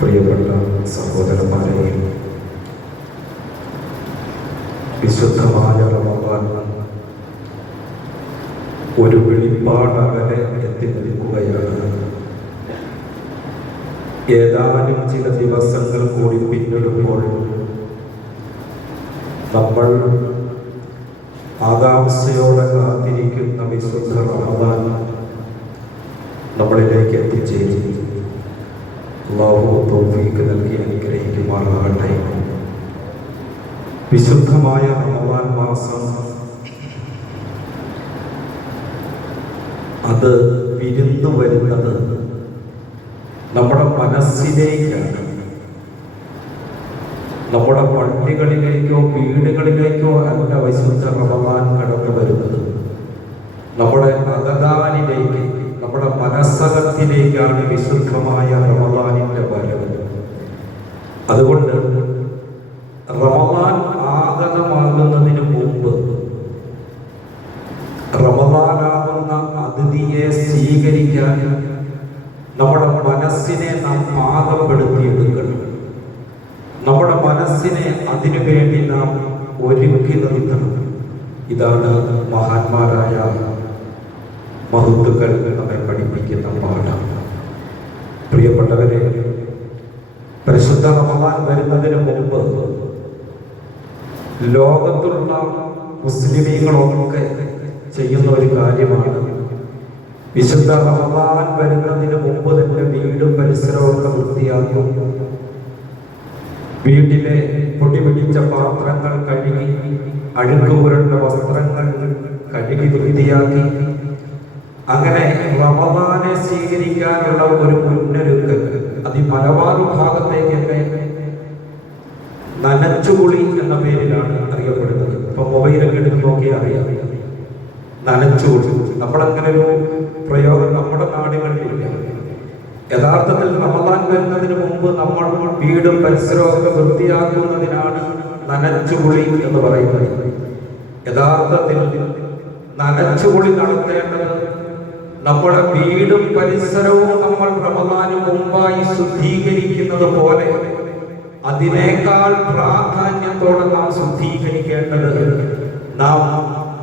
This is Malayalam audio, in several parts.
പ്രിയപ്പെട്ട സഹോദരന്മാരെ വിശുദ്ധമായ ഒരു വെളിപ്പാടകലെ എത്തി നിൽക്കുകയാണ് ഏതാനും ചില ദിവസങ്ങൾ കൂടി പിന്നിടുമ്പോൾ നമ്മൾ ആകാംക്ഷയോടെ കാത്തിരിക്കുന്ന വിശുദ്ധ നമ്മളിലേക്ക് എത്തിച്ചേരും. അള്ളാഹു തൗഫീക്ക് നൽകി അനുഗ്രഹിക്കുമാറാകട്ടെ. വിശുദ്ധമായ റമവാൻ മാസം. അത് വിരുന്നു വരുന്നത് നമ്മുടെ മനസ്സിലേക്കാണ്. നമ്മുടെ പള്ളികളിലേക്കോ വീടുകളിലേക്കോ അല്ല വിശുദ്ധ റമവാൻ കടന്നു വരുന്നത്. നമ്മുടെ അകതാനിലേക്ക് നമ്മുടെ മനസ്സകത്തിലേക്കാണ് വിശുദ്ധമായ റമദാനിന്റെ വരവ് അതുകൊണ്ട് റമദാൻ ആഗതമാകുന്നതിന് മുമ്പ് റമദാനാകുന്ന അതിഥിയെ സ്വീകരിക്കാൻ നമ്മുടെ മനസ്സിനെ നാം പാകപ്പെടുത്തിയെടുക്കണം നമ്മുടെ മനസ്സിനെ അതിനു വേണ്ടി നാം ഒരുക്കി നിർത്തണം ഇതാണ് മഹാന്മാരായ മഹത്തുക്കൾ നമ്മെ പഠിപ്പിക്കുന്ന പാഠം പ്രിയപ്പെട്ടവരെ പരിശുദ്ധ റമദാൻ വരുന്നതിന് മുമ്പ് ലോകത്തുള്ള മുസ്ലിമീങ്ങളൊക്കെ ചെയ്യുന്ന ഒരു കാര്യമാണ്. വിശുദ്ധ റമദാൻ വരുന്നതിന് മുമ്പ് തന്നെ വീടും പരിസരമൊക്കെ വൃത്തിയാക്കും. വീട്ടിലെ പൊടി പിടിച്ച പാത്രങ്ങൾ കഴുകി അഴുക്ക് പുരണ്ട വസ്ത്രങ്ങൾ കഴുകി വൃത്തിയാക്കി. അങ്ങനെ റമദാനെ സ്വീകരിക്കാനുള്ള ഒരു മുന്നൊരുക്കൽ അത് മലബാർ ഭാഗത്തേക്കൊക്കെ നനച്ചുകുളി എന്ന പേരിലാണ് അറിയപ്പെടുന്നത്. ഇപ്പൊ മൊബൈലൊക്കെ നോക്കിയാൽ അറിയാം. നനച്ചുകുളി. നമ്മളങ്ങനെ ഒരു പ്രയോഗം നമ്മുടെ നാടുകളിലില്ല. യഥാർത്ഥത്തിൽ റമദാൻ വരുന്നതിന് മുമ്പ് നമ്മൾ വീടും പരിസരവും വൃത്തിയാക്കുന്നതിനാണ് നനച്ചുകുളി എന്ന് പറയുന്നത്. യഥാർത്ഥത്തിൽ നനച്ചുകുളി നടത്തേണ്ടത് നമ്മുടെ വീടും പരിസരവും നമ്മൾ റമദാന് മുമ്പായി ശുദ്ധീകരിക്കുന്നത് പോലെ അതിനേക്കാൾ പ്രാധാന്യത്തോടെ നാം ശുദ്ധീകരിക്കേണ്ടത് നാം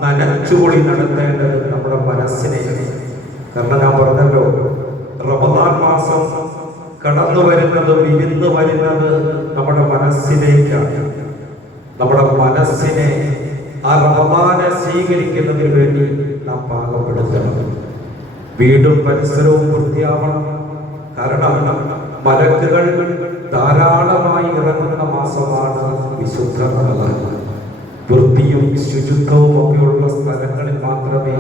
നനച്ചുപൊളി നടത്തേണ്ടത് നമ്മുടെ മനസ്സിനെ കാരണം ഞാൻ പറഞ്ഞല്ലോ റമദാൻ മാസം കടന്നു വരുന്നത് വിരുന്ന് വരുന്നത് നമ്മുടെ മനസ്സിലേക്കാണ്. നമ്മുടെ മനസ്സിനെ ആ റമദാനെ സ്വീകരിക്കുന്നതിന് വേണ്ടി നാം പാകപ്പെടുത്തണം. വീടും പരിസരവും വൃത്തിയാവണം. കാരണം മലക്കുകൾ ധാരാളമായി ഇറങ്ങുന്ന മാസമാണ് വിശുദ്ധ റമദാൻ. വൃത്തിയും ശുചിത്വവും ഒക്കെയുള്ള സ്ഥലങ്ങളിൽ മാത്രമേ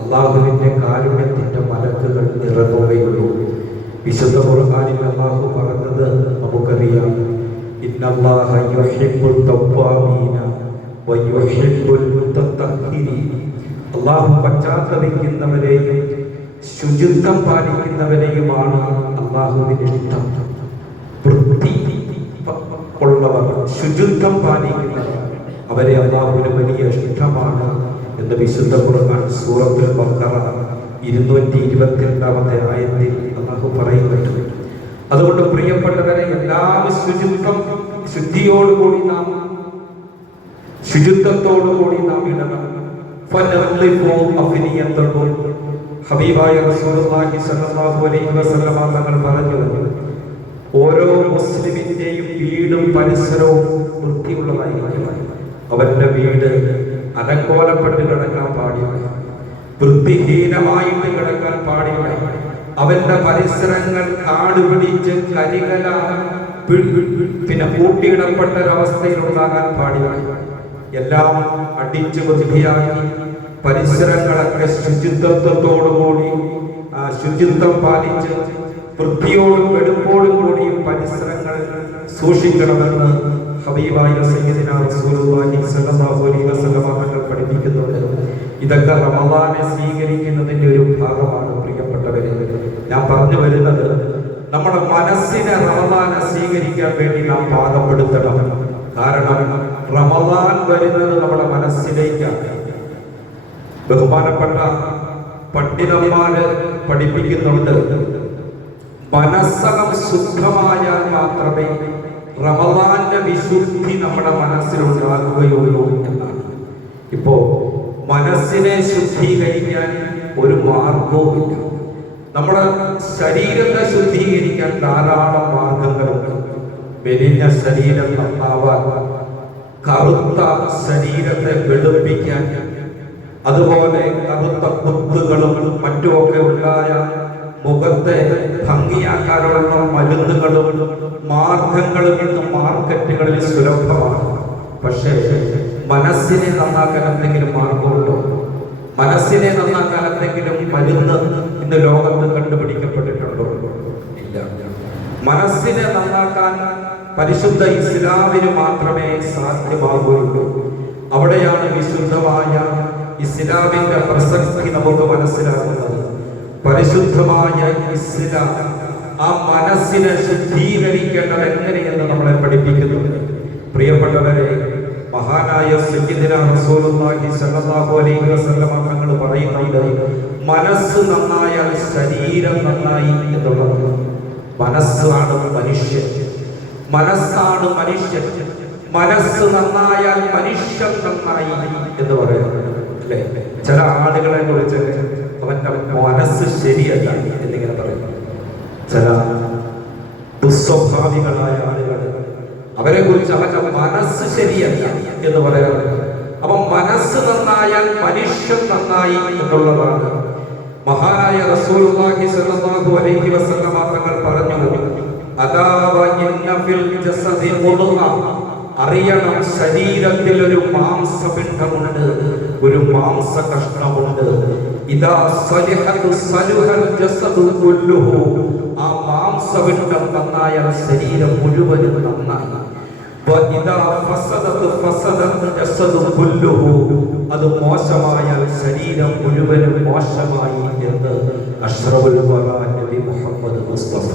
അള്ളാഹുവിന്റെ കാരുണ്യത്തിന്റെ മലക്കുകൾ ഇറങ്ങുകയുള്ളൂ വിശുദ്ധ ഖുർഹാനിൽ അള്ളാഹു പറഞ്ഞത് നമുക്കറിയാം. ഇന്നല്ലാഹ യുഹിബ്ബുൽ തവ്വാബീന വയുഹിബ്ബുൽ മുത്തത്തഹിരീൻ അള്ളാഹു പശ്ചാത്തലിക്കുന്നവരെയും ശുചിത്വം പാലിക്കുന്നവരെയുമാണ് അള്ളാഹുവിന് ഇഷ്ടം ഉള്ളവർ ശുചിത്വം പാലിക്കുന്നവർ. അവരെ അള്ളാഹുവിന് വലിയ ഇഷ്ടമാണ് എന്ന് വിശുദ്ധ ഖുർആൻ സൂറത്തുൽ ബക്കറ ഇരുന്നൂറ്റി ഇരുപത്തിരണ്ടാമത്തെ ആയത്തിൽ അള്ളാഹു പറയുന്നുണ്ട്. അതുകൊണ്ട് പ്രിയപ്പെട്ടവരെ എല്ലാ ശുചിത്വം ശുദ്ധിയോടുകൂടി നാം ശുചിത്വത്തോടുകൂടി നാം ഇടണം. ഹബീബായ തങ്ങൾ പറഞ്ഞു. ഓരോ മുസ്ലിമിന്റെയും വീടും പരിസരവും വൃത്തിയുള്ളതായിരിക്കണം അവന്റെ വീട് അലങ്കോലപ്പെട്ട് കിടക്കാൻ പാടില്ല. വൃത്തിഹീനമായിട്ട് കിടക്കാൻ പാടില്ല. അവന്റെ പരിസരങ്ങൾ കാട് പിടിച്ച് കരികല പിന്നെ കൂട്ടിയിടപ്പെട്ട ഒരവസ്ഥയിലുണ്ടാകാൻ പാടില്ല. എല്ലാം അടിച്ച് വൃത്തിയാക്കി പരിസരങ്ങളൊക്കെ ശുചിത്വത്തോടുകൂടി ശുചിത്വം പാലിച്ച് വൃത്തിയോടും വെടുപ്പോടും കൂടിയും പരിസരങ്ങൾ സൂക്ഷിക്കണമെന്ന് ഹബീബായ റസൂലുള്ളാഹി തങ്ങൾ പഠിപ്പിക്കുന്നുണ്ട്. ഇതൊക്കെ റമദാനെ സ്വീകരിക്കുന്നതിന്റെ ഒരു ഭാഗമാണ് പ്രിയപ്പെട്ടവരെ. ഞാൻ പറഞ്ഞു വരുന്നത് നമ്മുടെ മനസ്സിനെ റമദാനെ സ്വീകരിക്കാൻ വേണ്ടി നാം പാകപ്പെടുത്തണം. കാരണം റമദാൻ വരുന്നത് നമ്മുടെ മനസ്സിലേക്കാണ്. ബഹുമാനപ്പെട്ട പണ്ഡിതന്മാര് പഠിപ്പിക്കുന്നുണ്ട്. മനസ്സകം ശുദ്ധമായാൽ മാത്രമേ റമദാന്റെ വിശുദ്ധി നമ്മുടെ മനസ്സിലുണ്ടാകുകയുള്ളൂ എന്നാണ്. ഇപ്പോ മനസ്സിനെ ശുദ്ധീകരിക്കാൻ ഒരു മാർഗവുമില്ല. നമ്മുടെ ശരീരത്തെ ശുദ്ധീകരിക്കാൻ ധാരാളം മാർഗങ്ങളുണ്ട്. മെലിഞ്ഞ ശരീരം നന്നാവാൻ കറുത്ത ശരീരത്തെ വെളുപ്പിക്കാൻ അതുപോലെ കറുത്ത കുത്തുകളും മറ്റുമൊക്കെ ഉണ്ടായ മുഖത്തെ ഭംഗിയാക്കാനുള്ള മരുന്നുകളും മാർഗങ്ങളും ഇന്ന് മാർക്കറ്റുകളിൽ സുലഭമാണ്. പക്ഷേ മനസ്സിനെ നന്നാക്കാൻ എന്തെങ്കിലും മാർഗമുണ്ടോ? മനസ്സിനെ നന്നാക്കാൻ എന്തെങ്കിലും മരുന്ന് ഇന്ന് ലോകത്ത് കണ്ടുപിടിക്കപ്പെട്ടിട്ടുണ്ടോ? ഇല്ല. മനസ്സിനെ നന്നാക്കാൻ പരിശുദ്ധ ഇസ്ലാമിന് മാത്രമേ സാധ്യമാകുകയുള്ളൂ. അവിടെയാണ് വിശുദ്ധമായ ഇസ്ലാമിന്റെ പ്രസക്തി നമുക്ക് മനസ്സിലാക്കുന്നത് പരിശുദ്ധമായ ഇസ്ലാം ആ മനസ്സിനെ ശുദ്ധീകരിക്കേണ്ടത് എങ്ങനെയെന്ന് നമ്മളെ പഠിപ്പിക്കുന്നുണ്ട്. പ്രിയപ്പെട്ടവരെ മഹാനായ സയ്യിദിന റസൂലുള്ളാഹി സ്വല്ലല്ലാഹു അലൈഹി വസല്ലമ തങ്ങൾ പറയുന്നുണ്ട് മനസ്സ് നന്നായാൽ ശരീരം നന്നായി എന്നുള്ളത് മനസ്സാണ് മനുഷ്യൻ. മനസ്സാണ് മനുഷ്യൻ. മനസ്സ് നന്നായാൽ മനുഷ്യൻ നന്നായി എന്ന് പറയുന്നത്. അല്ലേ? ചില ആളുകളെ കുറിച്ച് അവന്റെ മനസ്സ് ശരിയല്ല എന്നിങ്ങനെ പറയും ചില ദുസ്വഭാവികളായ ആളുകൾ അവരെ കുറിച്ച് അവന്റെ മനസ്സ് ശരിയല്ല എന്ന് പറയാറുണ്ട്. അപ്പൊ മനസ്സ് നന്നായാൽ മനുഷ്യൻ നന്നായി എന്നുള്ളതാണ്. മഹാനായ റസൂലുള്ളാഹി സ്വല്ലല്ലാഹു അലൈഹി വസല്ലമ തങ്ങൾ പറഞ്ഞു അദാവ ഇന്ന ഫിൽ ജസദി മുദ്ഗ അറിയണം. ശരീരത്തിൽ ഒരു മാംസപിണ്ഡമുണ്ട്. ഒരു മാംസ കഷ്ണമുണ്ട് ഇതാ ആ മാംസപിണ്ഡം നന്നായാൽ ശരീരം മുഴുവനും നന്നായി. അത് മോശമായാൽ ശരീരം മുഴുവനും മോശമായി എന്ന് അഷ്റഫുൽ മുഹമ്മദ് മുസ്തഫ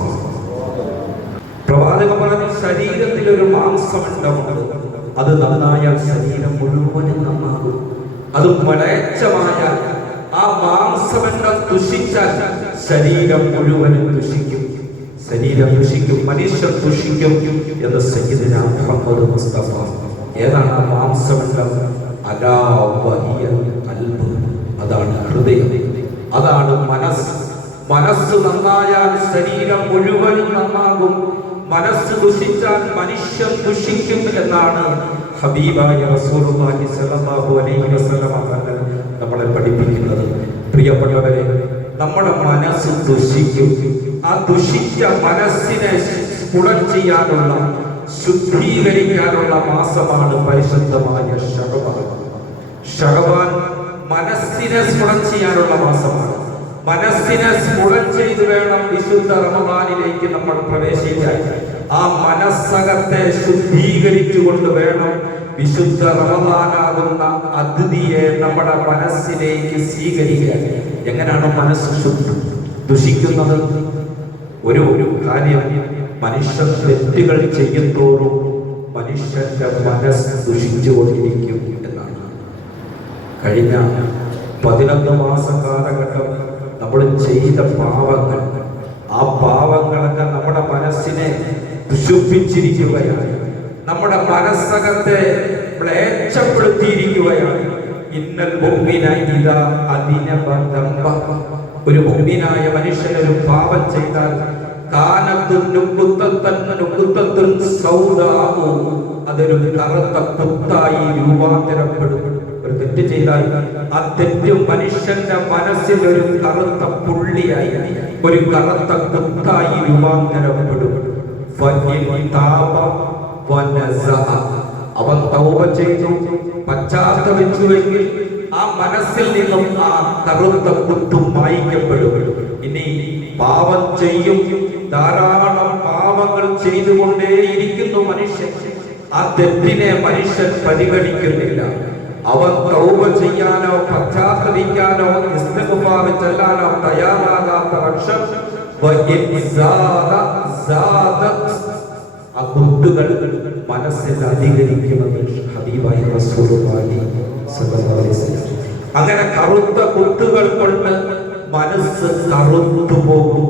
പ്രവാചകൻ പറഞ്ഞു ശരീരത്തിൽ ഒരു മാംസം ഉണ്ടാവുന്നത്. അത് നന്നായാൽ ശരീരം മുഴുവനും നന്നാകും. അത് മലയച്ചമായാൽ ആ മാംസമെല്ലാം ദുഷിച്ചാൽ ശരീരം മുഴുവനും ദുഷിക്കും. ശരീരം ദുഷിക്കും മനുഷ്യൻ ദുഷിക്കും എന്ന് സയ്യിദിന മുഹമ്മദ് മുസ്തഫ. ഏതാണ് ആ മാംസമെല്ലാം അലാ കൽബ്? അതാണ് ഹൃദയം. അതാണ് മനസ്സ്. മനസ്സ് നന്നായാൽ ശരീരം മുഴുവനും നന്നാകും. മനസ്സ് ദുഷിച്ചാൽ മനുഷ്യൻ ദുഷിക്കും എന്നാണ് ഹബീബായ റസൂലുള്ളാഹി സ്വല്ലല്ലാഹു അലൈഹി വസല്ലം തങ്ങൾ നമ്മളെ പഠിപ്പിക്കുന്നത്. പ്രിയപ്പെട്ടവരെ നമ്മുടെ മനസ്സ് ദുഷിക്കും. ആ ദുഷിച്ച മനസ്സിനെ സ്ഫുടം ചെയ്യാനുള്ള ശുദ്ധീകരിക്കാനുള്ള മാസമാണ് പരിശുദ്ധമായ ഷഹബാൻ. ഷഹബാൻ മനസ്സിനെ സ്ഫുടം ചെയ്യാനുള്ള മാസമാണ്. മനസ്സിനെ സ്ഫുടം ചെയ്ത് വേണം വിശുദ്ധ റമദാനിലേക്ക് നമ്മൾ പ്രവേശിക്കാൻ. ആ മനസ്സകത്തെ ശുദ്ധീകരിച്ചുകൊണ്ട് വേണം വിശുദ്ധ റമദാനാകുന്ന അതിഥിയെ നമ്മുടെ മനസ്സിലേക്ക് സ്വീകരിക്കാൻ. എങ്ങനെയാണ് മനസ്സ് ശുദ്ധ ദുഷിക്കുന്നത്? ഒരു ഒരു കാര്യം മനുഷ്യൻ തെറ്റുകൾ ചെയ്യുന്തോറും മനുഷ്യന്റെ മനസ്സ് ദുഷിച്ചുകൊണ്ടിരിക്കും എന്നാണ്. കഴിഞ്ഞ പതിനൊന്ന് മാസ കാലഘട്ടം നമ്മൾ ചെയ്ത പാവങ്ങൾ ആ പാവങ്ങളൊക്കെ നമ്മുടെ മനസ്സിനെ ദുഷിപ്പിച്ചിരിക്കുകയാണ് നമ്മുടെ മനസ്സകത്തെ മ്ലേച്ഛപ്പെടുത്തിയിരിക്കുകയാണ് ഇന്നൽ. ഒരു ഭൂമിനായ മനുഷ്യൻ ഒരു പാപം ചെയ്താൽ. അതൊരു കറുത്ത കുത്തായി രൂപാന്തരപ്പെടും ഒരു തെറ്റ് ചെയ്താൽ ആ തെറ്റും മനുഷ്യന്റെ മനസ്സിൽ ഒരു കറുത്ത പുള്ളിയായി ഒരു കറുത്ത കുത്തായി രൂപാന്തരപ്പെടും. താപ അവൻ തൗബ ചെയ്തു പശ്ചാത്തപിച്ചുവെങ്കിൽ ആ മനസ്സിൽ നിന്നും ആ കറുത്ത കുത്തും മായിക്കപ്പെടും. ഇനി പാപം ചെയ്യും ധാരാളം പാപങ്ങൾ ചെയ്തുകൊണ്ടേയിരിക്കുന്നു മനുഷ്യൻ. ആ തെറ്റിനെ മനുഷ്യൻ പരിഗണിക്കുന്നില്ല. അവൻ തൗബ ചെയ്യാനോ പശ്ചാത്തപിക്കാനോ ഇസ്തിഗ്ഫാർ ചെല്ലാനോ തയ്യാറാകാത്ത പക്ഷം ആ കുത്തുകൾ മനസ്സിൽ അധികരിക്കുമെന്ന് ഹബീബായി റസൂലുള്ളാഹി സ്വല്ലല്ലാഹു അലൈഹി വസല്ലം. അങ്ങനെ കറുത്ത കുത്തുകൾ കൊണ്ട് മനസ്സ് കറുത്തു പോകും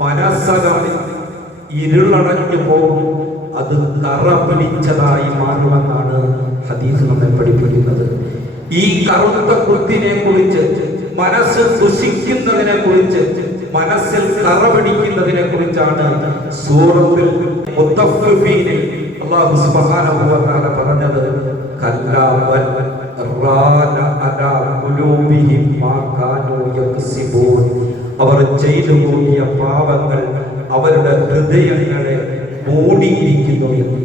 മനസ്സകം ഇരുളടഞ്ഞു പോകും അത് കറ പിടിച്ചതായി മാറുമെന്നാണ് ഹദീസ് നമ്മെ പഠിപ്പിക്കുന്നത്. ഈ കറുത്ത കുത്തിനെ കുറിച്ച് മനസ്സ് ദുഷിക്കുന്നതിനെ കുറിച്ച് മനസ്സിൽ കറ പിടിക്കുന്നതിനെ കുറിച്ചാണ് സൂറത്തിൽ അല്ലാഹു സുബ്ഹാനഹു വ തആല പറഞ്ഞത് കല്ലാ ബൽ റാന അലാ ഖുലൂബിഹിം മാ കാനൂ യക്സിബൂൻ. അവർ ചെയ്തു കൂട്ടിയ പാപങ്ങൾ അവരുടെ ഹൃദയങ്ങളെ മൂടിയിരിക്കുന്നു എന്ന്.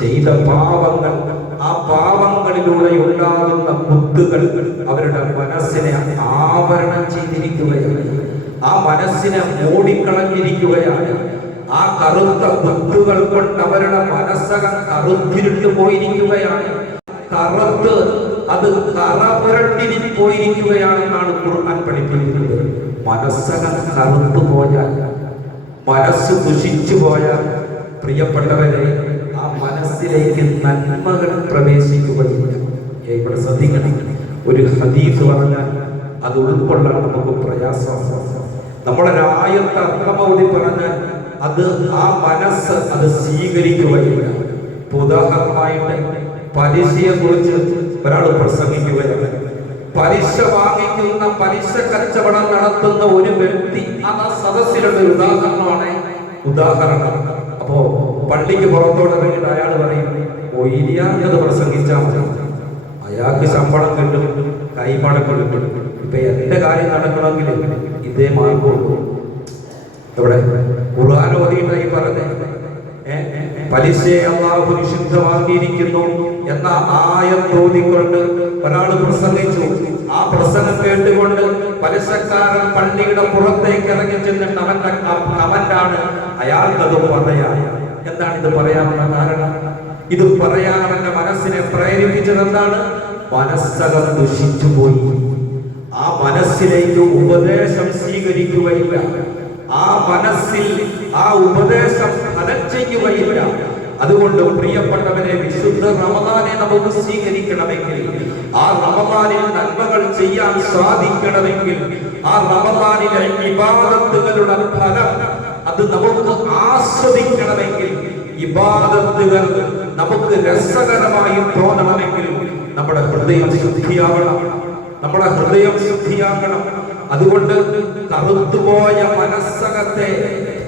ചെയ്ത പാപങ്ങൾ ആ പാപങ്ങളിലൂടെ ഉണ്ടാകുന്ന മുത്തുകൾ അവരുടെ മനസ്സിനെ ആവരണം ചെയ്തിരിക്കുകയാണ്. ആ മനസ്സിനെ മൂടിക്കളഞ്ഞിരിക്കുകയാണ്. ആ കറുത്ത മുത്തുകൾ കൊണ്ട് അവരുടെ മനസ്സകം കറുത്തിരുട്ട് പോയിരിക്കുകയാണ്. കറുത്ത് അത് കറ പുരട്ടിരി പോയിരിക്കുകയാണെന്നാണ് ഖുർആൻ പഠിപ്പിക്കുന്നത്. മനസ്സകം കറുത്തു പോയാൽ മനസ്സ് ദുഷിച്ചു പോയാൽ പ്രിയപ്പെട്ടവരെ ആ മനസ്സിലേക്ക് നന്മകൾ പ്രവേശിക്കുകയില്ല. ഇവിടെ ശ്രദ്ധിക്കണം. ഒരു ഹദീസ് പറഞ്ഞാൽ അത് ഉൾക്കൊള്ളാൻ നമുക്ക് പ്രയാസമാണ്. നമ്മളൊരായത്ത് അർത്ഥമൗതി പറഞ്ഞാൽ അത് ആ മനസ്സ് അത് സ്വീകരിക്കുകയില്ല. ഇപ്പൊ ഉദാഹരണമായിട്ട് പലിശയെ കുറിച്ച് ഒരാൾ പ്രസംഗിക്കുകയാണ്. പലിശ വാങ്ങിക്കുന്ന പലിശ കച്ചവടം നടത്തുന്ന ഒരു വ്യക്തി അത് ആ സദസ്സിലുള്ള ഉദാഹരണമാണ് ഉദാഹരണം. പള്ളിക്ക് പുറത്തോട്ട് ഇറങ്ങിയിട്ട് അയാൾ പറയും ഒയിലിയാത് പ്രസംഗിച്ചാൽ അയാൾക്ക് ശമ്പളം കിട്ടും കൈമടക്കം കിട്ടും. ഇപ്പൊ എന്റെ കാര്യം നടക്കണമെങ്കിൽ ഇതേ മാർഗമുള്ളൂ എവിടെ? ഖുർആൻ ഓതിയിട്ടായി പറഞ്ഞേ? പലിശയെ എന്ന ആയം തോന്നിക്കൊണ്ട് ഒരാൾ പ്രസംഗിച്ചു. ആ പ്രസംഗം കേട്ടുകൊണ്ട് പലിശക്കാരൻ പള്ളിയുടെ പുറത്തേക്ക് ഇറങ്ങി ചെന്നിട്ട് അവന്റെ അവന്റാണ് അയാൾക്കത് പറയാൻ എന്താണ് ഇത് പറയാനുള്ള കാരണം? ഇത് പറയാൻ എന്റെ മനസ്സിനെ പ്രേരിപ്പിച്ചത് എന്താണ്? മനസ്സകം ദുഷിച്ചു പോയി ആ മനസ്സിലേക്ക് ഉപദേശം സ്വീകരിക്കുകയില്ല. ആ മനസ്സിൽ ആ ഉപദേശം ഫലം ചെയ്യുകയില്ല അതുകൊണ്ട് പ്രിയപ്പെട്ടവരെ വിശുദ്ധ റമദാനെ നമുക്ക് സ്വീകരിക്കണമെങ്കിൽ ആ റമദാനിൽ നന്മകൾ ചെയ്യാൻ സാധിക്കണമെങ്കിൽ ആ റമദാനിലെ വിവാദത്തുകളുടെ ഫലം അത് നമുക്ക് ആസ്വദിക്കണമെങ്കിൽ ഇബാദത്തുകൾ നമുക്ക് രസകരമായി തോന്നണമെങ്കിൽ നമ്മുടെ ഹൃദയം ശുദ്ധിയാവണം നമ്മുടെ ഹൃദയം ശുദ്ധിയാകണം. അതുകൊണ്ട് കറുത്തുപോയ മനസ്സകത്തെ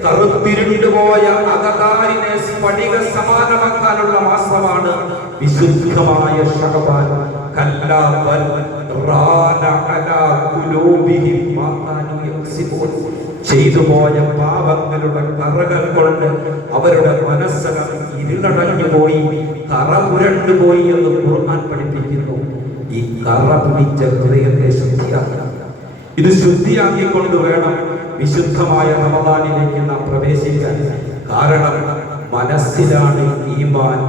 കറുത്തിരുണ്ടുപോയ അകതാരിനെ സ്ഫടിക സമാനമാക്കാനുള്ള മാസമാണ് വിശുദ്ധമായ ഷഹബാൻ കല്ലാ ബൽ റാന അലാ യക്സിബൂൻ. ചെയ്തു പോയ പാപങ്ങളുടെ കറകൾ കൊണ്ട് അവരുടെ മനസ്സകം ഇരുളടഞ്ഞു പോയി. കറ പുരണ്ടു പോയി എന്ന് ഖുർആൻ പഠിപ്പിക്കുന്നു. ഈ കറ പിടിച്ച ഹൃദയത്തെ ശുദ്ധിയാക്കണം ഇത് ശുദ്ധിയാക്കിക്കൊണ്ട് വേണം വിശുദ്ധമായ റമദാനിലേക്ക് നാം പ്രവേശിക്കാൻ. കാരണം മനസ്സിലാണ് ഈമാൻ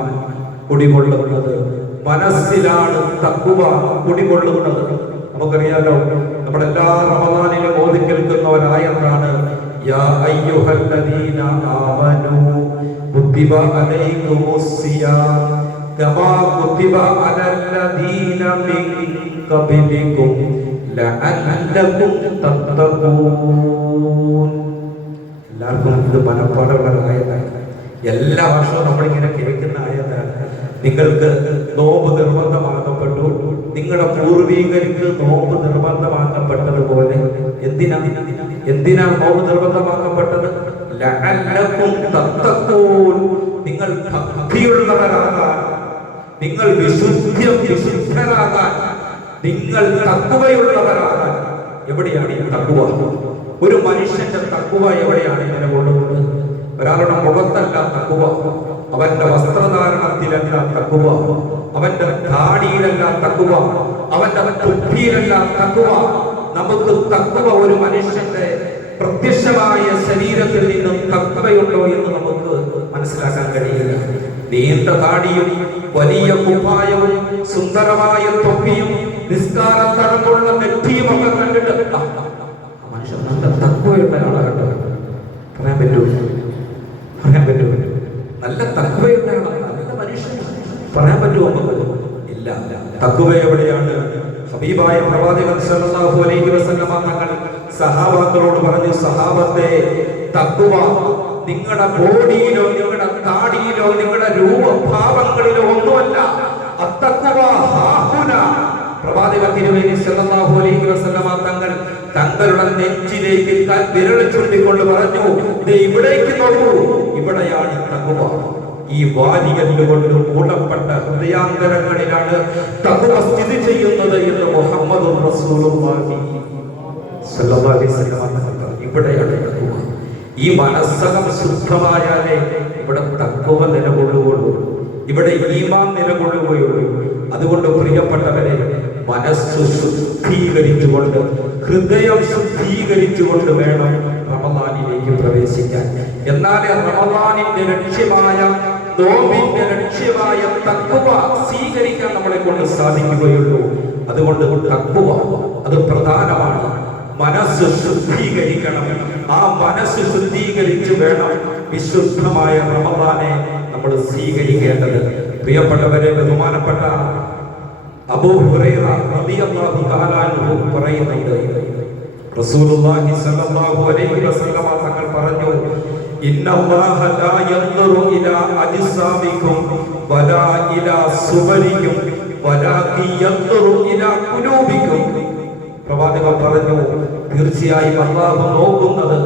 കുടികൊള്ളുന്നത്. മനസ്സിലാണ് തക്കുവ കുടികൊള്ളുന്നത്. നമുക്കറിയാലോ നമ്മുടെ എല്ലാ റമദാനിലും ഓതി കേൾക്കുന്ന ഒരായത്താണ് യാ തത്തഖൂൻ. എല്ലാവർക്കും ഇത് മനപ്പാടമുള്ള എല്ലാ വർഷവും നമ്മളിങ്ങനെ കേൾക്കുന്ന ആയതാണ് നിങ്ങൾക്ക് നോമ്പ് നിർബന്ധമാക്കപ്പെട്ടു നിങ്ങളുടെ പൂർവീകർക്ക് നോമ്പ് നിർബന്ധമാക്കപ്പെട്ടതുപോലെ എന്തിനാ? എന്തിനാ നോമ്പ് നിർബന്ധമാക്കപ്പെട്ടത്? നിങ്ങൾ ഭക്തിയുള്ളവരാകാൻ നിങ്ങൾ വിശുദ്ധ്യം വിശുദ്ധരാകാൻ നിങ്ങൾ തക്കുവയുള്ളവരാകാൻ എവിടെയാണ് ഈ തക്കുവ? ഒരു മനുഷ്യന്റെ തക്കുവ എവിടെയാണ് നിലകൊള്ളുന്നത് ഒരാളുടെ മുഖത്തല്ല തക്കുവ അവന്റെ വസ്ത്രധാരണത്തിലല്ല തക്കുവ. അവന്റെ കാടിയിലല്ല തക്കുവ അവന്റെ ബുദ്ധിയിലല്ല തക്കുവ നമുക്ക് തക്കുവ ഒരു മനുഷ്യന്റെ പ്രത്യക്ഷമായ ശരീരത്തിൽ നിന്നും തക്കവയുണ്ടോ എന്ന് നമുക്ക് മനസ്സിലാക്കാൻ കഴിയില്ല. നീണ്ട കാടിയും വലിയ കുപ്പായവും സുന്ദരമായ തൊപ്പിയും നിസ്കാര തടമുള്ള നെറ്റിയും ഒക്കെ കണ്ടിട്ട് മനുഷ്യൻ നല്ല തക്കവയുള്ള ആളാകട്ടെ. പറയാൻ പറ്റൂ? പറയാൻ പറ്റൂ? നല്ല തക്കവയുള്ള ആളാണ്. നല്ല മനുഷ്യൻ പറയാൻ പറ്റുമോ? നമുക്ക് ഇല്ല. തക്കുവ എവിടെയാണ്? ഹബീബായ പ്രവാചകൻ സല്ലല്ലാഹു അലൈഹി വസല്ലമ തങ്ങൾ സഹാബാക്കളോട് പറഞ്ഞു സഹാബത്തെ തക്കുവ നിങ്ങളുടെ ബോഡിയിലോ നിങ്ങളുടെ താടിയിലോ നിങ്ങളുടെ രൂപഭാവങ്ങളിലോ ഒന്നുമല്ല. അത്തക്കുവ ഹാഹുന. പ്രവാചക തിരുവേദി സല്ലല്ലാഹു അലൈഹി വസല്ലമ തങ്ങൾ തങ്ങളുടെ നെഞ്ചിലേക്ക് വിരൽ ചൂണ്ടിക്കൊണ്ട് പറഞ്ഞു "ദേ ഇവിടേക്ക് നോക്കൂ. ഇവിടെയാണ് തകുവ ഈ വാലികല്ലുകൊണ്ട് മൂടപ്പെട്ട ഹൃദയാന്തരങ്ങളിലാണ് തകുവ സ്ഥിതി ചെയ്യുന്നത് എന്ന് മുഹമ്മദ്. ഇവിടെയാണ് തകുവ ഈ മനസ്സകം ശുദ്ധമായാലേ ഇവിടെ തക്കുവ നിലകൊള്ളുകയുള്ളൂ. ഇവിടെ ഈമാൻ നിലകൊള്ളുകയുള്ളൂ. അതുകൊണ്ട് പ്രിയപ്പെട്ടവരെ മനസ്സ് ശുദ്ധീകരിച്ചുകൊണ്ട് ഹൃദയം ശുദ്ധീകരിച്ചുകൊണ്ട് വേണം റമദാനിലേക്ക് പ്രവേശിക്കാൻ. എന്നാലേ റമദാനിന്റെ ലക്ഷ്യമായ നോമ്പിന്റെ ലക്ഷ്യമായ തക്കുവ സ്വീകരിക്കാൻ നമ്മളെ കൊണ്ട് സാധിക്കുകയുള്ളൂ. അതുകൊണ്ട് തക്കുവ അത് പ്രധാനമാണ്. മനസ്സ് ശുദ്ധീകരിക്കണം. ആ മനസ്സ് ശുദ്ധീകരിച്ച് വേണം വിശുദ്ധമായ റമദാനെ നമ്മൾ സ്വീകരിക്കേണ്ടത്. പ്രിയപ്പെട്ടവരെ ബഹുമാനപ്പെട്ട പറയുന്നുണ്ട്. റസൂലുള്ളാഹി സ്വല്ലല്ലാഹു അലൈഹി തങ്ങൾ പറഞ്ഞു ലാ യൻദുറു ഇലാ അജ്സാമിക്കും വലാ ഇലാ സുവരിക്കും വലാകി യൻദുറു ഇലാ ഖുലൂബിക്കും പ്രവാചകൻ പറഞ്ഞു തീർച്ചയായും അള്ളാഹു നോക്കുന്നത്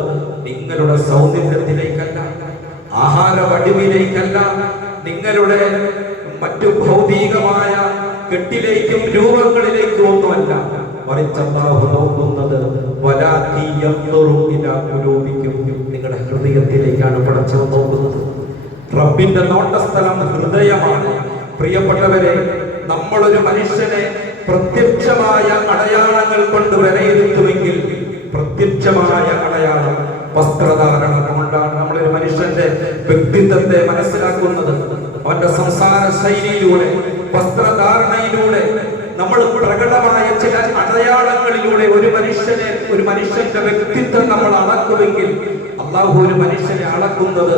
നിങ്ങളുടെ സൗന്ദര്യത്തിലേക്കല്ല ആഹാര വടിവിലേക്കല്ല നിങ്ങളുടെ മറ്റു ഭൗതികമായ കെട്ടിലേക്കും രൂപങ്ങളിലേക്കും ഒന്നുമല്ല. നിങ്ങളുടെ ഹൃദയത്തിലേക്കാണ് പടച്ചവൻ നോക്കുന്നത്. റബ്ബിന്റെ നോട്ടസ്ഥലം ഹൃദയമാണ്. പ്രിയപ്പെട്ടവരെ നമ്മളൊരു മനുഷ്യനെ പ്രത്യക്ഷമായ അടയാളങ്ങൾ കൊണ്ട് വിലയിരുത്തുമെങ്കിൽ പ്രത്യക്ഷമായ അടയാളം വസ്ത്രധാരണം കൊണ്ടാണ് നമ്മളൊരു മനുഷ്യന്റെ വ്യക്തിത്വത്തെ മനസ്സിലാക്കുന്നത്. അവന്റെ സംസാര ശൈലിയിലൂടെ വസ്ത്രധാരണയിലൂടെ നമ്മൾ പ്രകടമായ ചില അടയാളങ്ങളിലൂടെ ഒരു മനുഷ്യനെ ഒരു മനുഷ്യന്റെ വ്യക്തിത്വം നമ്മൾ അളക്കുമെങ്കിൽ അള്ളാഹു ഒരു മനുഷ്യനെ അളക്കുന്നത്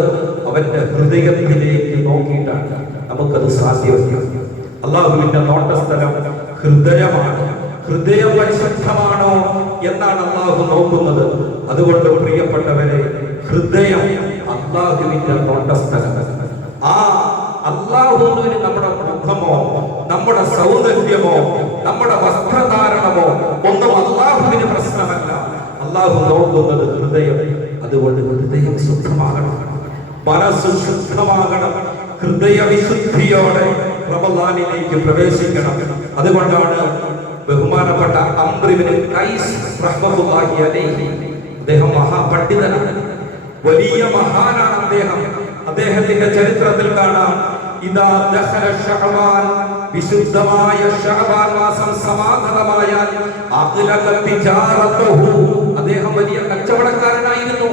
അവന്റെ ഹൃദയത്തിലേക്ക് നോക്കിയിട്ടാണ്. നമുക്കത് സാധ്യമല്ല. അള്ളാഹുവിന്റെ നോട്ടസ്ഥലം ഹൃദയമാണ്. ഹൃദയം പരിശുദ്ധമാണോ എന്നാണ് അള്ളാഹു നോക്കുന്നത്. അതുകൊണ്ട് പ്രിയപ്പെട്ടവരെ ഹൃദയം അള്ളാഹുവിന്റെ നോട്ടസ്ഥലം ആ അള്ളാഹുവിന് നമ്മുടെ മുഖമോ നമ്മുടെ സൗന്ദര്യമോ നമ്മുടെ വസ്ത്രധാരണമോ ഒന്നും അള്ളാഹുവിന് പ്രശ്നമല്ല. അള്ളാഹു നോക്കുന്നത് ഹൃദയം അതുകൊണ്ട് ഹൃദയം ശുദ്ധമാകണം. മനസ്സ് ശുദ്ധമാകണം. ഹൃദയ വിശുദ്ധിയോടെ റമദാനിലേക്ക് പ്രവേശിക്കണം. അതുകൊണ്ടാണ് ബഹുമാനപ്പെട്ട അംബ്രിബിന് അദ്ദേഹം മഹാപണ്ഡിതനാണ്. വലിയ മഹാനാണ് അദ്ദേഹം. അദ്ദേഹത്തിന്റെ ചരിത്രത്തിൽ കാണാം. ഇതാ ദഖല ശഅബാൻ വിശുദ്ധമായ ശഅബാൻ മാസം തിജാറത്തുഹു അദ്ദേഹം വലിയ കച്ചവടക്കാരനായിരുന്നു.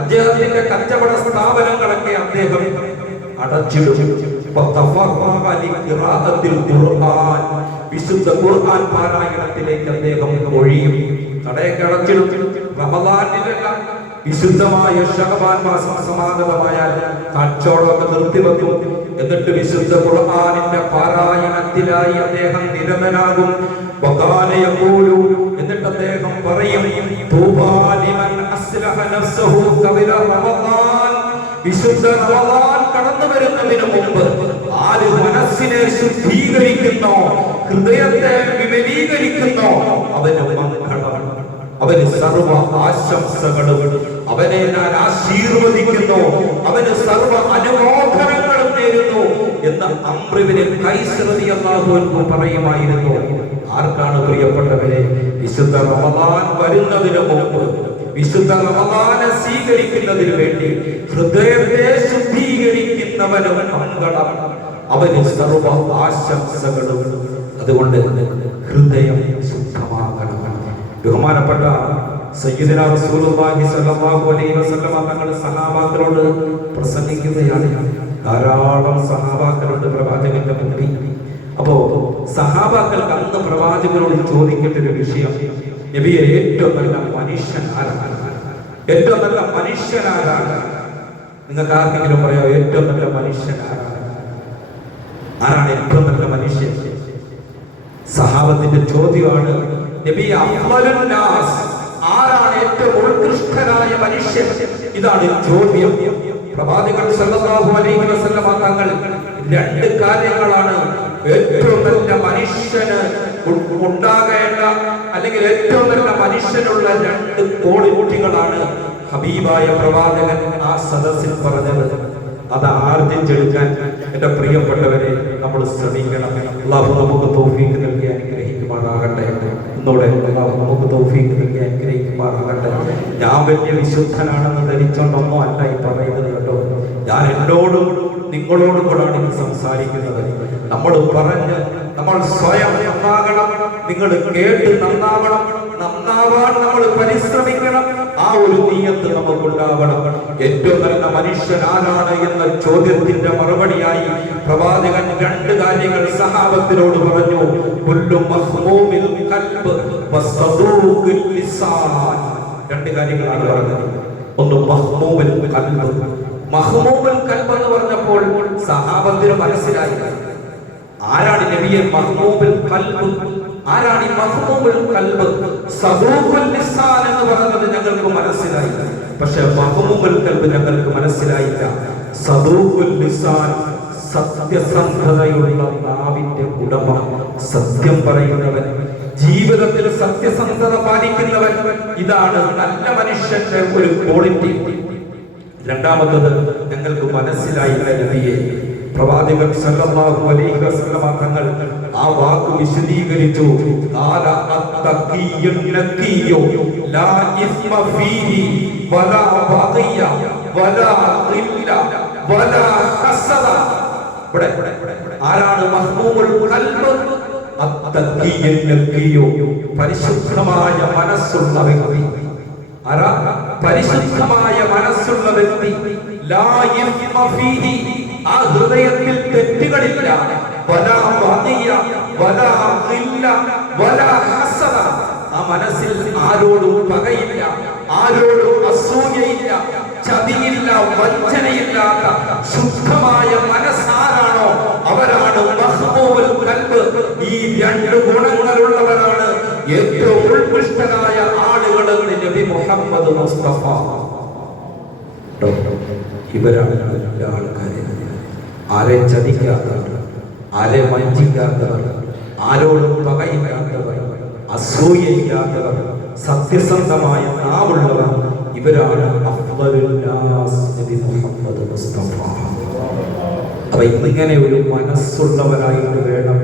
അദ്ദേഹത്തിന്റെ കച്ചവട സ്ഥാപനങ്ങളൊക്കെ അദ്ദേഹം അടച്ചിടും. വിശുദ്ധ ഖുർആൻ പാരായണത്തിലേക്ക് അദ്ദേഹം ഒഴിയും. കടയൊക്കെ അടച്ചിടും റമദാനിലല്ല വിശുദ്ധമായ ഷഹബാൻ മാസം സമാഗതമായാൽ കച്ചവടമൊക്കെ നിർത്തിവെക്കും എന്നിട്ട് വിശുദ്ധ ഖുർആനിന്റെ പാരായണത്തിലായി അദ്ദേഹം നിരന്തനാകും എന്നിട്ട് അദ്ദേഹം പറയും വിശുദ്ധ റമദാൻ കടന്നു വരുന്നതിന് മുമ്പ് ആര് മനസ്സിനെ ശുദ്ധീകരിക്കുന്നോ ഹൃദയത്തെ വിമലീകരിക്കുന്നോ അവന് മംഗളം അവന് സർവ ആശംസകളും അവനെ ഞാൻ ആശീർവദിക്കുന്നു. അവന് സർവ അനുമോദനങ്ങളും നേരുന്നു എന്ന് അമ്രുവിന് കൈശ്രതി പറയുമായിരുന്നു. ആർക്കാണ് പ്രിയപ്പെട്ടവരെ? വിശുദ്ധ റമദാൻ വരുന്നതിന് മുമ്പ് വിശുദ്ധ റമദാനെ സ്വീകരിക്കുന്നതിന് വേണ്ടി ഹൃദയത്തെ ശുദ്ധീകരിക്കുന്നവനും മംഗളം. അവന് സർവ ആശംസകളും. അതുകൊണ്ട് ഹൃദയം ശുദ്ധമാകണം. ബഹുമാനപ്പെട്ട സയ്യിദന റസൂലുള്ളാഹി സ്വല്ലല്ലാഹു അലൈഹി വസല്ലമ തങ്ങൾ സഹാബാക്കളോട് പ്രസംഗിക്കുകയാണ് ധാരാളം സഹാബാക്കളുണ്ട് പ്രവാചകന്റെ മുമ്പിൽ. അപ്പോ സഹാബാക്കൾക്ക് അന്ന് പ്രവാചകനോട് ചോദിക്കേണ്ട ഒരു വിഷയം നബിയെ ഏറ്റവും നല്ല മനുഷ്യൻ ഏറ്റവും നല്ല മനുഷ്യൻ ആരാണ്? നിങ്ങൾക്ക് ആർക്കെങ്കിലും പറയാം ഏറ്റവും നല്ല മനുഷ്യൻ ആരാണ്? ആരാണ് ഏറ്റവും നല്ല മനുഷ്യൻ? സഹാബത്തിന്റെ ചോദ്യമാണ് നബി നാസ് ആരാണ് ഏറ്റവും ഉത്കൃഷ്ടനായ മനുഷ്യൻ? ഇതാണ് ചോദ്യം പ്രവാചകൻ സല്ലല്ലാഹു അലൈഹി വസല്ലമ തങ്ങൾ രണ്ട് കാര്യങ്ങളാണ് ഏറ്റവും നല്ല മനുഷ്യന് ഉണ്ടാകേണ്ട അല്ലെങ്കിൽ ഏറ്റവും നല്ല മനുഷ്യനുള്ള രണ്ട് ക്വാളിറ്റികളാണ് ഹബീബായ പ്രവാചകൻ ആ സദസ്സിൽ പറഞ്ഞത്. അത് ആർജിച്ചെടുക്കാൻ എന്റെ പ്രിയപ്പെട്ടവരെ നമ്മൾ ശ്രമിക്കണം. അള്ളാഹു നമുക്ക് തൗഫീഖ് നൽകി അനുഗ്രഹിക്കുമാറാകട്ടെ ഇന്നോടെ നമുക്ക് തോഫീക്ക് നൽകി അനുഗ്രഹിക്കുമാറാകട്ടെ. ഞാൻ വലിയ വിശുദ്ധനാണെന്ന് ധരിച്ചോണ്ടൊന്നും അല്ല ഈ പറയുന്നത് കേട്ടോ. ഞാൻ എന്നോടും നിങ്ങളോടും കൂടാണ് ഇത് സംസാരിക്കുന്നത്. നമ്മൾ പറഞ്ഞ് നമ്മൾ സ്വയം നന്നാകണം. നിങ്ങൾ കേട്ട് നന്നാവണം. നന്നാവാൻ നമ്മൾ പരിശ്രമിക്കണം. ആ ഒരു നീയത്ത് നമുക്കുണ്ടാവണം. ഏറ്റവും നല്ല മനുഷ്യൻ ആരാണ് എന്ന ചോദ്യത്തിന്റെ മറുപടിയായി പ്രവാചകൻ രണ്ട് കാര്യങ്ങൾ സഹാബത്തിനോട് പറഞ്ഞു. രണ്ട് കാര്യങ്ങളാണ് പറഞ്ഞത്. ഒന്ന് മഹ്മൂമിൽ ഖൽബ് എന്ന് പറഞ്ഞപ്പോൾ സഹാബത്തിന് മനസ്സിലായി. ആരാണ് നബിയെ മഹ്മൂബുൽ ഖൽബ് ആരാണ് ഈ മഹ്മൂബുൽ ഖൽബ് സദൂഖുൽ ലിസാൻ എന്ന് പറഞ്ഞത് ഞങ്ങൾക്ക് മനസ്സിലായി. പക്ഷെ മഹ്മൂബുൽ ഖൽബ് ഞങ്ങൾക്ക് മനസ്സിലായില്ല. സദൂഖുൽ ലിസാൻ സത്യസന്ധതയുള്ള നാവിന്റെ ഉടമ സത്യം പറയുന്നവൻ ജീവിതത്തിൽ സത്യസന്ധത പാലിക്കുന്നവൻ. ഇതാണ് നല്ല മനുഷ്യന്റെ ഒരു ക്വാളിറ്റി. രണ്ടാമത്തത് ഞങ്ങൾക്ക് മനസ്സിലായി നബിയെ. പ്രവാചകൻ സല്ലല്ലാഹു അലൈഹി വസല്ലമ തങ്ങൾ ആ വാക്ക് വിശദീകരിച്ചു. ഖാല അത്തഖിയ്യുൻ നഖിയ്യു ലാ ഇസ്മ ഫീഹി വലാ ബഖിയ വലാ ഖില്ല വലാ ഹസദ. ഇവിടെ. ആരാണ് മഹ്മൂമുൽ ഖൽബ്? അത്തഖിയ്യുൻ നഖിയ്യു. പരിശുദ്ധമായ മനസ്സുള്ള വ്യക്തി. ആരാ? പരിശുദ്ധമായ മനസ്സുള്ള വ്യക്തി. ആ ഹൃദയത്തിൽ തെറ്റുകളില്ല. ആ മനസ്സിൽ ആരോടും പകയില്ല ആരോടും അസൂയയില്ല ചതിയില്ല വഞ്ചനയില്ലാത്ത ശുദ്ധമായ മനസ്സാരാണോ? അവരാണ് ഈ രണ്ട് ഗുണങ്ങളുള്ളവരാണ് ഏറ്റവും ആളുകളാണ് നബി മുഹമ്മദ് മുസ്തഫ. ഇവരാണ് നല്ല ആൾക്കാരെ. ആരെ ചതിക്കാത്തവർ ആരെ വഞ്ചിക്കാത്തവർ ആരോടും പകയില്ലാത്തവർ അസൂയയില്ലാത്തവർ സത്യസന്ധമായ നാവുള്ളവർ ഇവരാണ് മുഹമ്മദ് മുസ്തഫ. അപ്പൊ ഇന്നിങ്ങനെ ഒരു മനസ്സുള്ളവരായിട്ട് വേണം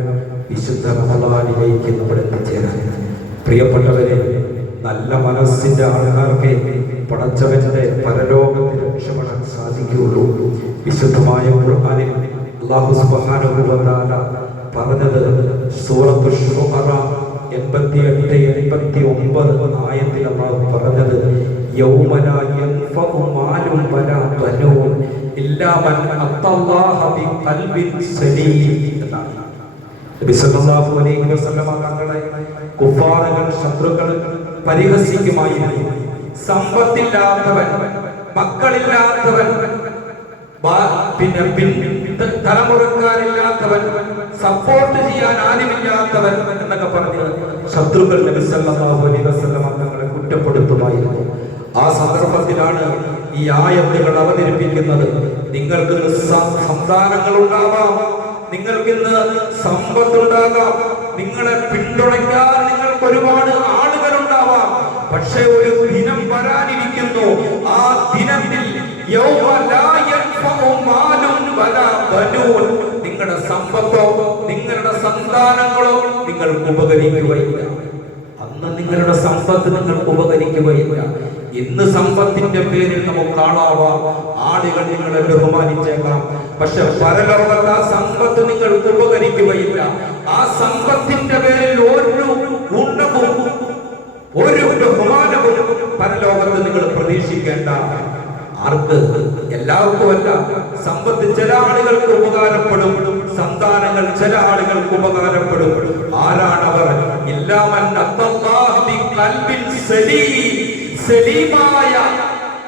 വിശുദ്ധ റമദാനിലേക്ക് നമ്മൾ എത്തിച്ചേരാൻ പ്രിയപ്പെട്ടവരെ നല്ല മനസ്സിന്റെ ആൾക്കാർക്ക് പടച്ചവന്റെ പരലോകത്തിൽ രക്ഷപ്പെടാൻ സാധിക്കുകയുള്ളൂ. വിശുദ്ധമായ പറഞ്ഞത് സൂറത്തു ശുഅറ 88 89 ആയത്തിൽ പറഞ്ഞത് മൻ അത്തല്ലാഹ സലീം എന്നാണ് നബി സല്ലല്ലാഹു അലൈഹി വസല്ലമ തങ്ങളെ കുഫാറുകൾ ശത്രുക്കൾ പരിഹസിക്കുമായിരുന്നു. സമ്പത്തില്ലാത്തവൻ മക്കളില്ലാത്തവൻ പിന്നെ തലമുറക്കാരില്ലാത്തവൻ സപ്പോർട്ട് ചെയ്യാൻ ആരുമില്ലാത്തവൻ എന്നൊക്കെ പറഞ്ഞ് ശത്രുക്കൾ നബി സല്ലല്ലാഹു അലൈഹി വസല്ലമ തങ്ങളെ കുറ്റപ്പെടുത്തുമായിരുന്നു. ആ സന്ദർഭത്തിലാണ് ഈ ആയത്തുകൾ അവതരിപ്പിക്കുന്നത്. നിങ്ങൾക്ക് സന്താനങ്ങൾ ഉണ്ടാവാം നിങ്ങൾക്ക് ഇന്ന് സമ്പത്തുണ്ടാകാം. നിങ്ങളെ പിന്തുണയ്ക്കാൻ നിങ്ങൾക്ക് ഒരുപാട് ആളുകൾ ഉണ്ടാവാം പക്ഷെ ഒരു ദിനം വരാനിരിക്കുന്നു. ആ ദിനത്തിൽ നിങ്ങളുടെ സമ്പത്തോ നിങ്ങളുടെ സന്താനങ്ങളോ നിങ്ങൾക്ക് ഉപകരിക്കുകയില്ല. അന്ന് നിങ്ങളുടെ സമ്പത്ത് നിങ്ങൾക്ക് ഉപകരിക്കുകയില്ല. ഇന്ന് സമ്പത്തിന്റെ പേരിൽ നമുക്ക് കാണാവാം ആളുകൾ നിങ്ങളെ ബഹുമാനിച്ചേക്കാം. പക്ഷെ പരലോകത്ത് ആ സമ്പത്ത് നിങ്ങൾക്ക് ഉപകരിക്കുകയില്ല. ആ സമ്പത്തിന്റെ പേരിൽ ഒരു ഗുണവും ഒരു ബഹുമാനവും പരലോകത്ത് നിങ്ങൾ പ്രതീക്ഷിക്കേണ്ട. ആർക്ക്? എല്ലാവർക്കും അല്ല സമ്പത്ത് ചില ആളുകൾക്ക് ഉപകാരപ്പെടും സന്താനങ്ങൾ ചില ആളുകൾക്ക് ഉപകാരപ്പെടും. ആരാണവർ. സലീമായ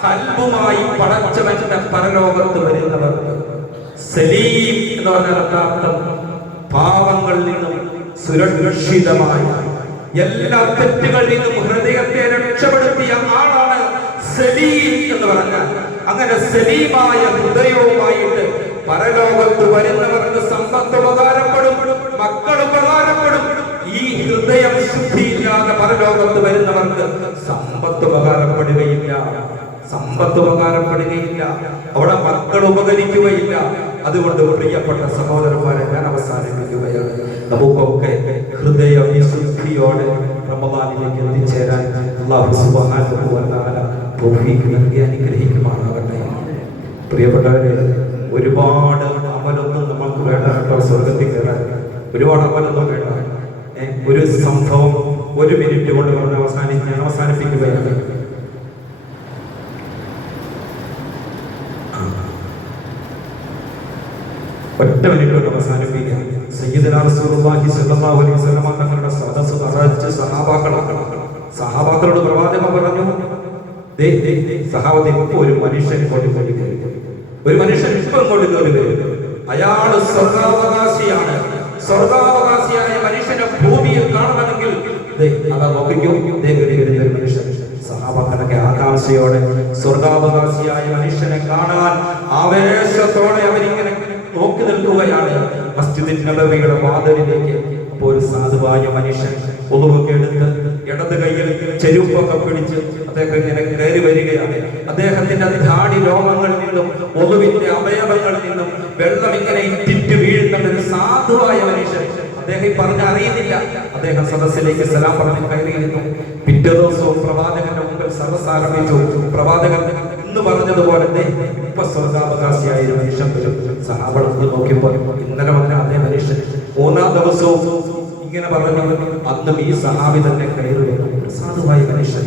കൽബുമായി പടച്ചവന്റെ പരലോകത്ത് വരുന്നവർക്ക് സലീം എന്ന് പറഞ്ഞാൽ അർത്ഥം പാവങ്ങളിൽ നിന്നും സുരക്ഷിതമായ എല്ലാ തെറ്റുകളിൽ നിന്നും ഹൃദയത്തെ രക്ഷപ്പെടുത്തിയ ആളാണ് സലീം എന്ന് പറഞ്ഞാൽ. അങ്ങനെ സലീമായ ഹൃദയവുമായിട്ട് പരലോകത്ത് വരുന്നവർക്ക് സമ്പത്ത് ഉപകാരപ്പെടും മക്കൾ ഉപകാരപ്പെടും. ഈ ഹൃദയം ശുദ്ധിയില്ലാതെ പരലോകത്ത് വരുന്നവർക്ക് സമ്പത്ത് ഉപകാരപ്പെടുകയില്ല സമ്പത്ത് ഉപകാരപ്പെടുകയില്ല. അവിടെ മക്കൾ ഉപകരിക്കുകയില്ല അതുകൊണ്ട് പ്രിയപ്പെട്ട സഹോദരന്മാരെ ഞാൻ അവസാനിപ്പിക്കുകയാണ്. നമുക്കൊക്കെ ഹൃദയ വിശുദ്ധിയോടെ റമദാനിലേക്ക് എത്തിച്ചേരാൻ അള്ളാഹു തആല തൗഫീഖ് നൽകി അനുഗ്രഹിക്കുമാറാകട്ടെ. പ്രിയപ്പെട്ടവരെ ഒരുപാട് അമലൊന്നും നമുക്ക് വേണ്ട സ്വർഗത്തിൽ കയറാൻ ഒരുപാട് അമലൊന്നും വേണ്ട ഒരു സംഭവം ഒരു മിനിറ്റ് കൊണ്ട് പറഞ്ഞ് അവസാനിച്ച് ഞാൻ അവസാനിപ്പിക്കുകയാണ്. ഒറ്റ മിനിറ്റ് കൊണ്ട് അവസാനിപ്പിക്കാം സയ്യിദുനാ റസൂലുള്ളാഹി സ്വല്ലല്ലാഹു അലൈഹി വസല്ലം തങ്ങളുടെ സദസ് നിറച്ച് സഹാബാക്കളാക്കണം. സഹാബാക്കളോട് പ്രവാചകൻ പറഞ്ഞു ദേ ദേ ദേ, സഹാബത്ത് ഇപ്പൊ ഒരു മനുഷ്യൻ ഇങ്ങോട്ട് കയറി. ഒരു മനുഷ്യൻ ഇപ്പം ഇങ്ങോട്ട് കയറി. വരും അയാൾ സ്വർഗാവകാശിയാണ്. സ്വർഗാവകാശിയായ മനുഷ്യനെ ഭൂമിയിൽ കാണണമെങ്കിൽ അതാ നോക്കിക്കോ. ദേ കയറി ഒരു മനുഷ്യൻ. സഹാബാക്കളൊക്കെ ആകാംക്ഷയോടെ സ്വർഗാവകാശിയായ മനുഷ്യനെ കാണാൻ ആവേശത്തോടെ അവരിങ്ങനെ നോക്കി നിൽക്കുകയാണ്. മസ്ജിദിൻ നബവിയുടെ വാതിലിലേക്ക്. ഒരു സാധുവായ മനുഷ്യൻ ഒതുവൊക്കെ എടുത്ത് ഇടത് കയ്യിൽ ചെരുപ്പൊക്കെ പിടിച്ച് അദ്ദേഹം ഇങ്ങനെ കയറി വരികയാണ്. അദ്ദേഹത്തിന്റെ ധാടി രോമങ്ങളിൽ നിന്നും ഒതുവിന്റെ അവയവങ്ങളിൽ നിന്നും വെള്ളം ഇങ്ങനെ ഇറ്റിറ്റ് വീഴുന്ന ഒരു സാധുവായ മനുഷ്യൻ. അദ്ദേഹം പറഞ്ഞ അറിയുന്നില്ല. അദ്ദേഹം സദസ്സിലേക്ക് സലാം പറഞ്ഞ് കയറിയിരുന്നു. പിറ്റേ ദിവസവും പ്രവാചകന്റെ മുമ്പിൽ ആരംഭിച്ചു പ്രവാചകൻ ഇന്ന് പറഞ്ഞതുപോലെ തന്നെ ഇപ്പൊ സ്വർഗാവകാശിയായ മനുഷ്യൻ വരും. സഹാബൾ നോക്കിയപ്പോൾ ഇന്നലെ വന്ന അതേ മനുഷ്യൻ മൂന്നാം ദിവസവും ഇങ്ങനെ പറഞ്ഞു അന്നും ഈ സഹാബി തന്നെ കയറി വന്നു സാധുവായ മനുഷ്യൻ.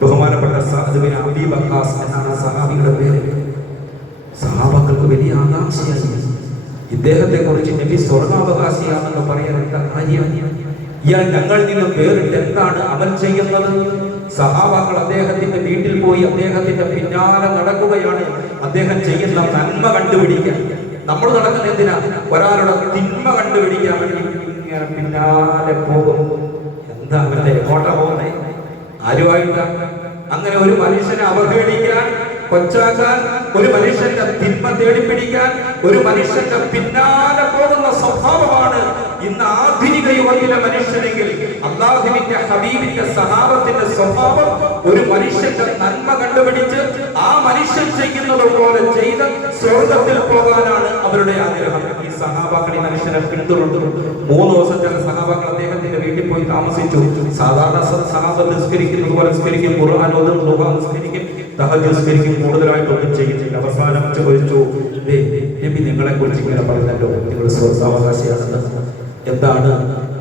ബഹുമാനപ്പെട്ട സാധുവിന് അബി ബക്കാസ് എന്നാണ് സഹാബിയുടെ പേര്. സഹാബങ്ങൾക്ക് വലിയ ആകാംക്ഷയായി ഇദ്ദേഹത്തെ കുറിച്ച് നബി സ്വർഗാവകാശിയാണെന്ന് പറയാൻ എന്താ കാര്യം? ഇയാൾ ഞങ്ങളിൽ നിന്ന് വേറിട്ട് എന്താണ് അമൽ ചെയ്യുന്നത്? സഹാബാക്കൾ അദ്ദേഹത്തിന്റെ വീട്ടിൽ പോയി അദ്ദേഹത്തിന്റെ പിന്നാലെ നടക്കുകയാണ്. അദ്ദേഹം ചെയ്യുന്ന നന്മ കണ്ടുപിടിക്കാൻ. നമ്മൾ നടക്കുന്ന എന്തിനാ? ഒരാളുടെ തിന്മ കണ്ടുപിടിക്കാൻ വേണ്ടി പിന്നാലെ പോകും. എന്താ അവരുടെ എങ്ങോട്ടാ പോകുന്നേ? അങ്ങനെ ഒരു മനുഷ്യനെ അവഹേളിക്കാൻ കൊച്ചാക്കാൻ ഒരു മനുഷ്യന്റെ തിന്മ തേടിപ്പിടിക്കാൻ ഒരു മനുഷ്യന്റെ പിന്നാലെ പോകുന്ന സ്വഭാവമാണ് ഇന്ന് ആധുനിക യുഗത്തിലെ മനുഷ്യനെങ്കിൽ അള്ളാഹുവിന്റെ ഹബീബിന്റെ സഹാബത്തിന്റെ സ്വഭാവം ഒരു മനുഷ്യന്റെ നന്മ കണ്ടുപിടിച്ച് ആ മനുഷ്യൻ ചെയ്യുന്നത് പോലെ ചെയ്ത് സ്വർഗത്തിൽ പോകാനാണ് അവരുടെ ആഗ്രഹം. ഈ സഹാബാക്കൾ ഈ മനുഷ്യനെ പിന്തുടർന്നു. മൂന്ന് ദിവസത്തെ സഹാബാക്കൾ അദ്ദേഹത്തിന്റെ വീട്ടിൽ പോയി താമസിച്ചു. സാധാരണ സഹാബ നിസ്കരിക്കുന്നത് പോലെ നിസ്കരിക്കും ഖുർആൻ ഓതും ദുഹ നിസ്കരിക്കും തഹജ്ജുദ് നിസ്കരിക്കും കൂടുതലായിട്ടൊന്നും ചെയ്യുന്നില്ല അവസാനം ചോദിച്ചു "ദേ, നബി നിങ്ങളെ കുറിച്ച് ഇങ്ങനെ പറഞ്ഞല്ലോ നിങ്ങൾ സ്വർഗാവകാശിയാണെന്ന്. എന്താണ്?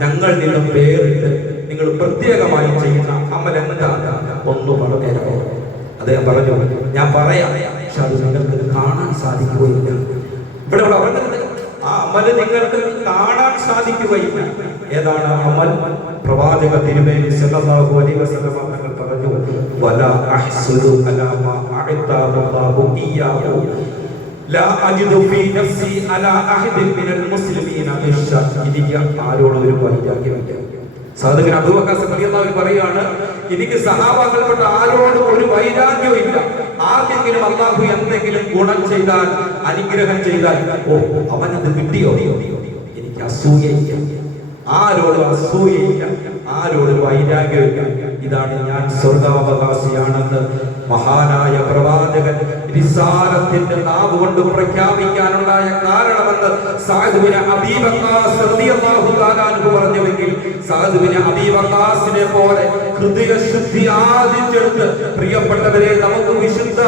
ഞങ്ങൾ നിന്ന് പേരിട്ട് നിങ്ങൾ പ്രത്യേകമായി ചെയ്യുന്ന അമൽ എന്താണ്? ഒന്ന് പറഞ്ഞു തരാമോ അദ്ദേഹം പറഞ്ഞു. ഞാൻ പറയാം. പക്ഷെ അത് നിങ്ങൾക്ക് കാണാൻ സാധിക്കുകയില്ല. ഇവിടെ പറഞ്ഞത് ആ അമൽ നിങ്ങൾക്ക് കാണാൻ സാധിക്കുകയില്ല. ഏതാണ് അമൽ? പ്രവാചക തിരുമേനി സല്ലല്ലാഹു അലൈഹി വസല്ലം പറഞ്ഞു ലാ അജിദു ഫീ നഫ്സി അലാ അഹദിൻ മിനൽ മുസ്ലിമീന ഇഷ എനിക്ക് ആരോടും ഒരു വൈരാഗ്യമില്ല സാധകൻ അബൂബക്കർ റളിയല്ലാഹു അൻഹു പറയാണ് എനിക്ക് സഹാബാക്കൾപ്പെട്ട ആരോടും ഒരു വൈരാഗ്യവും ഇല്ല. ആർക്കെങ്കിലും അള്ളാഹു എന്തെങ്കിലും ഗുണം ചെയ്താൽ അനുഗ്രഹം ചെയ്താൽ ഓ അവനത് കിട്ടിയോ? എനിക്ക് അസൂയയില്ല ആരോടും അസൂയയില്ല ആരോടും വൈരാഗ്യമില്ല ഇതാണ് ഞാൻ സ്വർഗാവകാശിയാണെന്ന് മഹാനായ പ്രവാചകൻ നിസാരത്തിന്റെ നാവ് കൊണ്ട് പ്രഖ്യാപിക്കാനുണ്ടായ കാരണമെന്ന് സാധുവിനെ അബീബക്കാസ് പറഞ്ഞുവെങ്കിൽ സാധുവിനെ അബീബക്കാസിനെ പോലെ ഹൃദയശുദ്ധി ആർജിച്ചെടുത്ത് പ്രിയപ്പെട്ടവരെ നമുക്ക് വിശുദ്ധ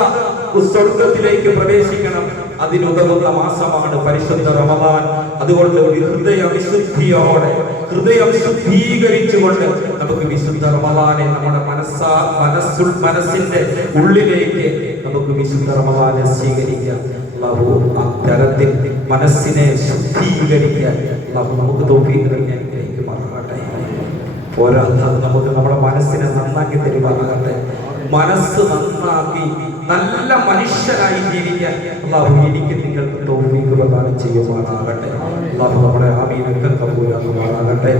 സ്വർഗത്തിലേക്ക് പ്രവേശിക്കണം. അതിനുതകുന്ന മാസമാണ് പരിശുദ്ധ റമദാൻ. അതുകൊണ്ട് ഹൃദയ വിശുദ്ധിയോടെ ഹൃദയം ശുദ്ധീകരിച്ചുകൊണ്ട് നമുക്ക് വിശുദ്ധ റമദാനെ നമ്മുടെ മനസ്സാ മനസ്സുൾ മനസ്സിന്റെ ഉള്ളിലേക്ക് നമുക്ക് വിശുദ്ധ റമദാനെ സ്വീകരിക്കാം. ആ മനസ്സിനെ ശുദ്ധീകരിക്കാൻ അല്ലാഹു നമുക്ക് നൽകി അനുഗ്രഹിക്കുമാറാകട്ടെ. പോരാത്ത നമുക്ക് നമ്മുടെ മനസ്സിനെ നന്നാക്കി തരുമാറാകട്ടെ. മനസ്സ് നന്നാക്കി നല്ല മനുഷ്യനായി ജീവിക്കാൻ അള്ളാഹു എനിക്ക് നിങ്ങൾക്ക് പ്രദാനം ചെയ്യുമാറാകട്ടെ. അള്ളാഹു നമ്മുടെ ആമീനൊക്കെ കബൂലാക്കുമാറാകട്ടെ.